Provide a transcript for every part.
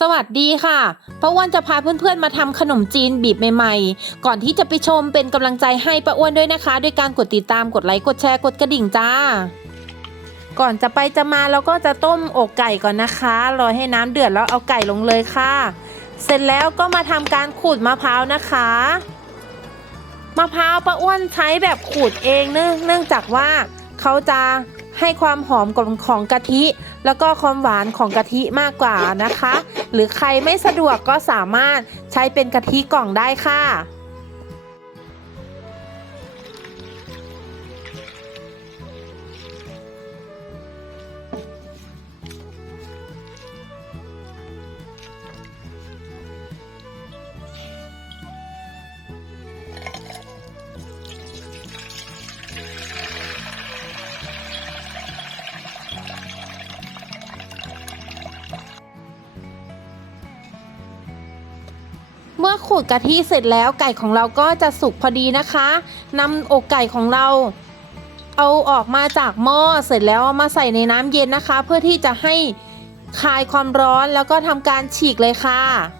สวัสดีค่ะป้าอ้วนจะพาเพื่อนๆ มาทำขนมจีนบีบใหม่ๆ ก่อนที่จะไปชมเป็นกำลังใจให้ป้าอ้วนด้วยนะคะ ด้วยการกดติดตาม กดไลค์ กดแชร์ กดกระดิ่งจ้า ก่อนจะไปจะมาเราก็จะต้มอกไก่ก่อนนะคะ รอให้น้ำเดือดแล้วเอาไก่ลงเลยค่ะ เสร็จแล้วก็มาทำการขูดมะพร้าวนะคะ มะพร้าวป้าอ้วนใช้แบบขูดเองเนื่องจากว่าเขาจะ ให้ความหอมของของกะทิ แล้วก็ความหวานของกะทิมากกว่านะคะ หรือใครไม่สะดวกก็สามารถใช้เป็นกะทิกล่องได้ค่ะ ขูดกะทิเสร็จแล้วไก่ของเราก็จะสุกพอดีนะคะนำอกไก่ของเรา เอาออกมาจากหม้อเสร็จแล้วมาใส่ในน้ำเย็นนะคะ เพื่อที่จะให้คลายความร้อนแล้วก็ทำการฉีกเลยค่ะ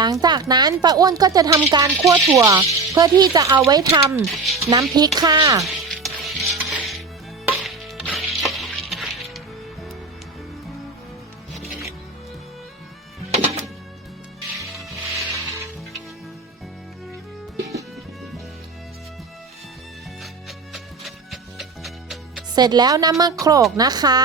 หลังจากนั้นป้าอ้วนก็จะทำการคั่วถั่ว เพื่อที่จะเอาไว้ทำน้ำพริกค่ะเสร็จแล้วนำมาโขลกนะคะ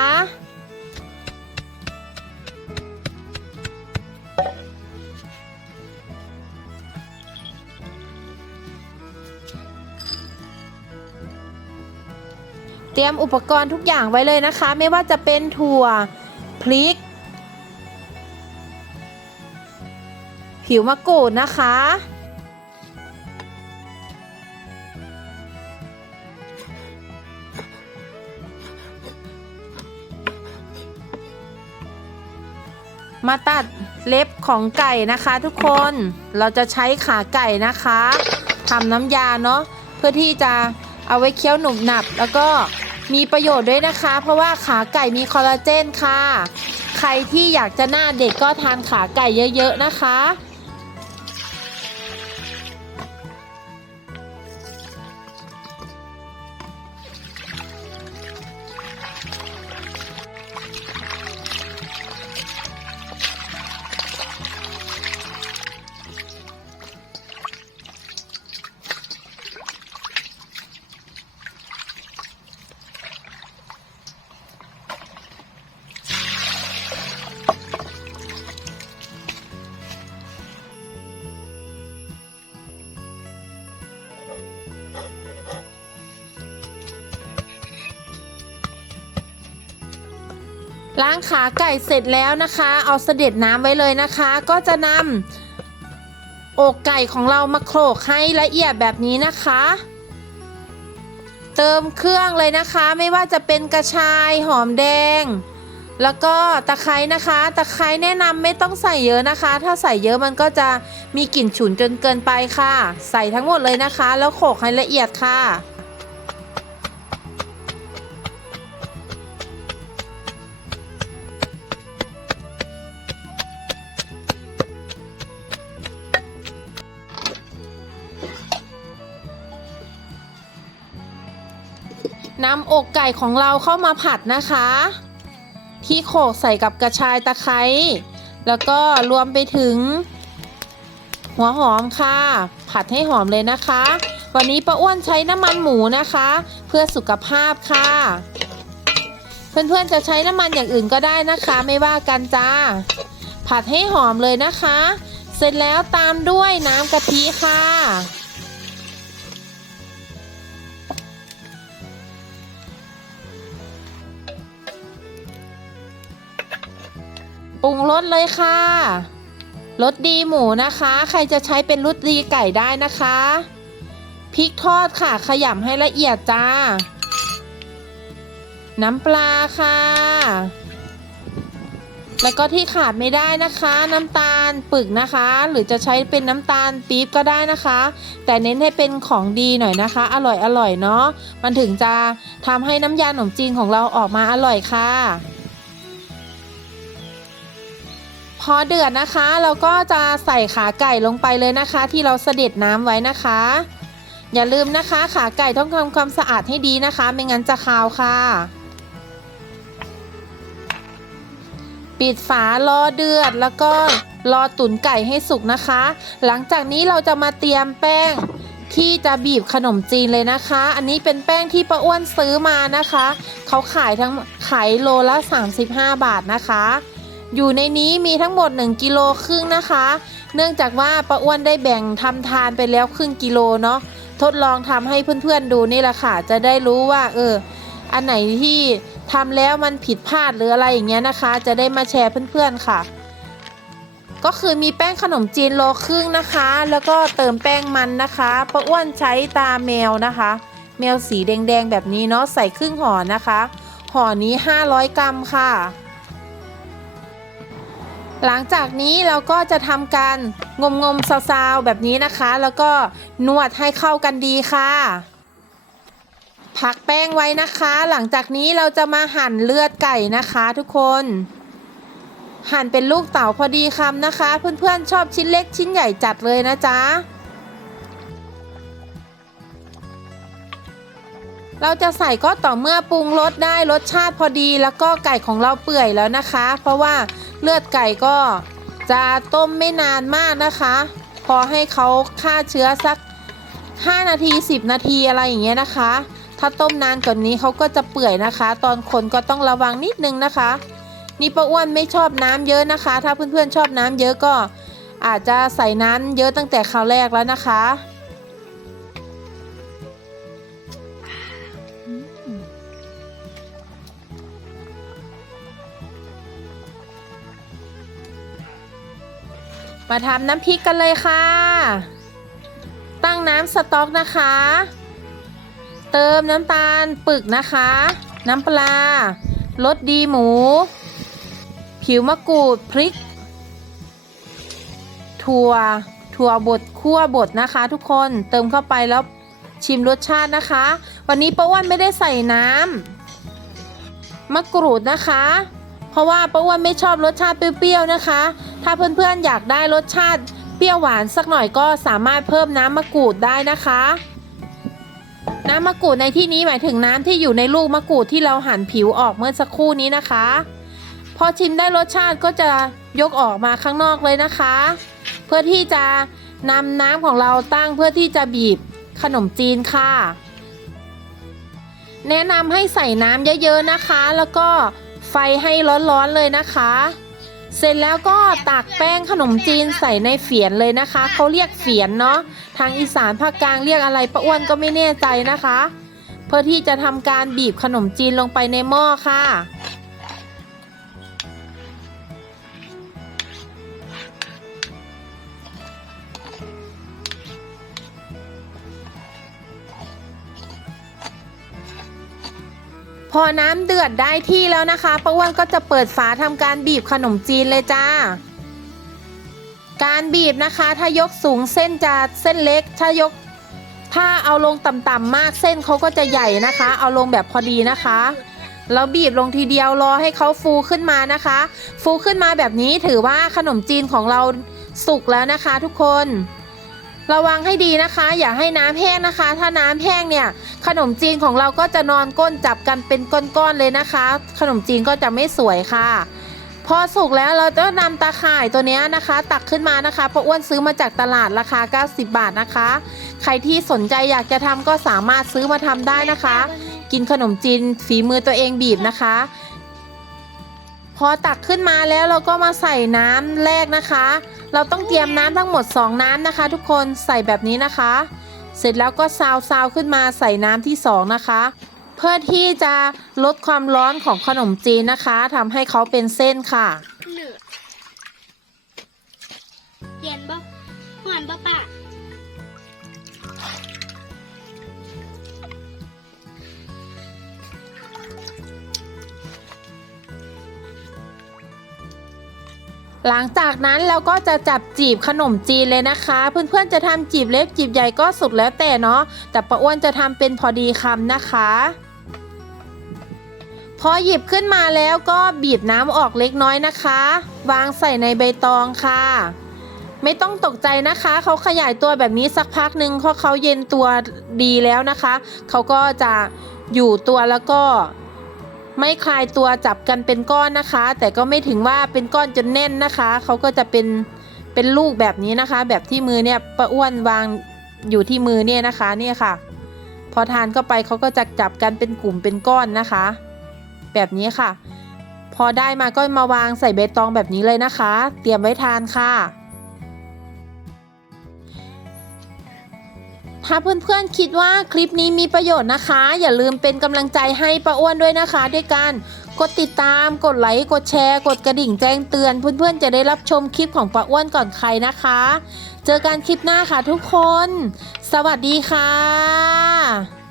เตรียมอุปกรณ์ทุกอย่างไว้เลยนะคะ ไม่ว่าจะเป็นถั่วพริก ผิวมะกรูดนะคะ มาตัดเล็บของไก่นะคะทุกคนเราจะใช้ขาไก่นะคะทำน้ำยาเนาะเพื่อที่จะเอาไว้เคี้ยวหนุบหนับแล้วก็ มีประโยชน์ด้วยนะคะ เพราะว่าขาไก่มีคอลลาเจนค่ะ ใครที่อยากจะหน้าเด็กก็ทานขาไก่เยอะๆนะคะ ล้างขาไก่เสร็จแล้วนะคะ เอาเสด็จน้ำไว้เลยนะคะ ก็จะนำอกไก่ของเรามาโขลกให้ละเอียดแบบนี้นะคะ เติมเครื่องเลยนะคะ ไม่ว่าจะเป็นกระชายหอมแดง แล้วก็ตะไคร้นะคะ ตะไคร้แนะนำไม่ต้องใส่เยอะนะคะ ถ้าใส่เยอะมันก็จะมีกลิ่นฉุนจนเกินไปค่ะ ใส่ทั้งหมดเลยนะคะ แล้วโขลกให้ละเอียดค่ะ นำอกไก่ของเราเข้ามาผัดนะคะ ที่โขลกใส่กับกระชายตะไคร้แล้วก็รวมไปถึง หัวหอมค่ะ ผัดให้หอมเลยนะคะ วันนี้ป้าอ้วนใช้น้ำมันหมูนะคะ เพื่อสุขภาพค่ะ เพื่อนๆจะใช้น้ำมันอย่างอื่นก็ได้นะคะ ไม่ว่ากันจ้า ผัดให้หอมเลยนะคะ เสร็จแล้วตามด้วยน้ำกะทิค่ะ ปรุงรสเลยค่ะรสดีหมูนะคะ ใครจะใช้เป็นรสดีไก่ได้นะคะพริกทอดค่ะ ขยำให้ละเอียดจ้า น้ำปลาค่ะ แล้วก็ที่ขาดไม่ได้นะคะ น้ำตาลปึกนะคะ หรือจะใช้เป็นน้ำตาลปี๊บก็ได้นะคะ แต่เน้นให้เป็นของดีหน่อยนะคะ อร่อยอร่อยเนาะมันถึงจะทำให้น้ำยาขนมจีนของเราออกมาอร่อยค่ะ พอเดือดนะคะ เราก็จะใส่ขาไก่ลงไปเลยนะคะ ที่เราเสด็จน้ำไว้นะคะ อย่าลืมนะคะ ขาไก่ต้องทำความสะอาดให้ดีนะคะ ไม่งั้นจะคาวค่ะ ปิดฝารอเดือดแล้วก็รอตุ๋นไก่ให้สุกนะคะ หลังจากนี้เราจะมาเตรียมแป้งที่จะบีบขนมจีนเลยนะคะ อันนี้เป็นแป้งที่ป้าอ้วนซื้อมานะคะ เขาขายทั้งขายโลละ 35 บาทนะคะ อยู่ในนี้มีทั้งหมด 1 กิโลครึ่งนะคะ เนื่องจากว่าป้าอ้วนได้แบ่งทำทานไปแล้วครึ่งกิโลเนาะทดลองทำให้เพื่อนๆดูนี่แหละค่ะ จะได้รู้ว่า เออ อันไหนที่ทำแล้วมันผิดพลาดหรืออะไรอย่างเงี้ยนะคะ จะได้มาแชร์เพื่อนๆค่ะ ก็คือมีแป้งขนมจีนโลครึ่งนะคะ แล้วก็เติมแป้งมันนะคะป้าอ้วนใช้ตาแมวนะคะ แมวสีแดงๆแบบนี้เนาะใส่ครึ่งห่อนะคะห่อนี้ 500 กรัมค่ะ หลังจากนี้เราก็จะทำการงมงมซาวๆแบบนี้นะคะ แล้วก็นวดให้เข้ากันดีค่ะ พักแป้งไว้นะคะ หลังจากนี้เราจะมาหั่นเลือดไก่นะคะทุกคน หั่นเป็นลูกเต๋าพอดีคำนะคะ เพื่อนๆชอบชิ้นเล็กชิ้นใหญ่จัดเลยนะจ๊ะ เราจะใส่ก็ต่อเมื่อปรุงรสได้รสชาติพอดีแล้วก็ไก่ของเราเปื่อยแล้วนะคะ เพราะว่าเลือดไก่ก็จะต้มไม่นานมากนะคะ พอให้เขาฆ่าเชื้อสัก 5 นาที 10 นาทีอะไรอย่างเงี้ยนะคะ ถ้าต้มนานกว่านนี้เขาก็จะเปื่อยนะคะ ตอนคนก็ต้องระวังนิดนึงนะคะ นี่ป้าอ้วนไม่ชอบน้ำเยอะนะคะ ถ้าเพื่อนๆชอบน้ำเยอะก็อาจจะใส่น้ำเยอะตั้งแต่คราวแรกแล้วนะคะ มาทำน้ำพริกกันเลยค่ะ ตั้งน้ำสต๊อกนะคะ เติมน้ำตาลปึกนะคะ น้ำปลารสดีหมู ผิวมะกรูดพริก ถั่ว ถั่วบดคั่วบดนะคะ ทุกคนเติมเข้าไปแล้วชิมรสชาตินะคะ วันนี้ป้าอ้วนไม่ได้ใส่น้ำมะกรูดนะคะ เพราะว่าป้าอ้วนไม่ชอบรสชาติเปรี้ยวๆนะคะ ถ้าเพื่อนๆอยากได้รสชาติเปรี้ยวหวานสักหน่อยก็สามารถเพิ่มน้ำมะกรูดได้นะคะ น้ำมะกรูดในที่นี้หมายถึงน้ำที่อยู่ในลูกมะกรูดที่เราหั่นผิวออกเมื่อสักครู่นี้นะคะ พอชิมได้รสชาติก็จะยกออกมาข้างนอกเลยนะคะ เพื่อที่จะนำน้ำของเราตั้งเพื่อที่จะบีบขนมจีนค่ะ แนะนำให้ใส่น้ำเยอะๆนะคะ แล้วก็ ไฟให้ร้อนๆเลยนะคะ เสร็จแล้วก็ตักแป้งขนมจีนใส่ในเฝียนเลยนะคะ เขาเรียกเฝียนเนาะ ทางอีสานภาคกลางเรียกอะไรป้าอ้วนก็ไม่แน่ใจนะคะ เพื่อที่จะทำการบีบขนมจีนลงไปในหม้อค่ะ พอน้ำเดือดได้ที่แล้วนะคะป้าอ้วนก็จะเปิดฝาทำการบีบขนมจีนเลยจ้า การบีบนะคะ ถ้ายกสูงเส้นจะเส้นเล็ก ถ้ายก ถ้าเอาลงต่ำๆมากเส้นเขาก็จะใหญ่นะคะ เอาลงแบบพอดีนะคะแล้วบีบลงทีเดียวรอให้เขาฟูขึ้นมานะคะ ฟูขึ้นมาแบบนี้ถือว่าขนมจีนของเราสุกแล้วนะคะทุกคน ระวังให้ดีนะคะ อย่าให้น้ำแห้งนะคะ ถ้าน้ำแห้งเนี่ยขนมจีนของเราก็จะนอนก้นจับกันเป็นก้อนๆเลยนะคะ ขนมจีนก็จะไม่สวยค่ะ พอสุกแล้วเราจะนำตาข่ายตัวนี้นะคะ ตักขึ้นมานะคะเพราะอ้วนซื้อมาจากตลาดราคา 90 บาทนะคะ ใครที่สนใจอยากจะทำก็สามารถซื้อมาทำได้นะคะ กินขนมจีนฝีมือตัวเองบีบนะคะพอตักขึ้นมาแล้วเราก็มาใส่น้ำแรกนะคะ เราต้องเตรียมน้ำทั้งหมด 2 น้ำนะคะ ทุกคนใส่แบบนี้นะคะ เสร็จแล้วก็ซาวซาวขึ้นมาใส่น้ำที่ 2 นะคะ เพื่อที่จะลดความร้อนของขนมจีนนะคะทำให้เขาเป็นเส้นค่ะเย็นบ่หวานบ่ปะ หลังจากนั้นเราก็จะจับจีบขนมจีนเลยนะคะ เพื่อนๆจะทำจีบเล็กจีบใหญ่ก็สุดแล้วแต่เนาะแต่ป้าอ้วนจะทำเป็นพอดีคำนะคะพอหยิบขึ้นมาแล้วก็บีบน้ำออกเล็กน้อยนะคะ วางใส่ในใบตองค่ะ ไม่ต้องตกใจนะคะ เขาขยายตัวแบบนี้สักพักหนึ่งเพราะเขาเย็นตัวดีแล้วนะคะ เขาก็จะอยู่ตัวแล้วก็ ไม่คลายตัวจับกันเป็นก้อนนะคะ แต่ก็ไม่ถึงว่าเป็นก้อนจนแน่นนะคะเขาก็จะเป็นเป็นลูกแบบนี้นะคะ แบบที่มือเนี่ยป้าอ้วนวางอยู่ที่มือเนี่ยนะคะเนี่ยค่ะ พอทานเข้าไปเขาก็จะจับกันเป็นกลุ่มเป็นก้อนนะคะ แบบนี้ค่ะ พอได้มาก็มาวางใส่ใบตองแบบนี้เลยนะคะ เตรียมไว้ทานค่ะ ถ้าเพื่อนๆคิดว่าคลิปนี้มีประโยชน์นะคะ อย่าลืมเป็นกำลังใจให้ป้าอ้วนด้วยนะคะ ด้วยการกดติดตาม กดไลค์ กดแชร์ กดกระดิ่งแจ้งเตือน เพื่อนๆจะได้รับชมคลิปของป้าอ้วนก่อนใครนะคะ เจอกันคลิปหน้าค่ะทุกคน สวัสดีค่ะ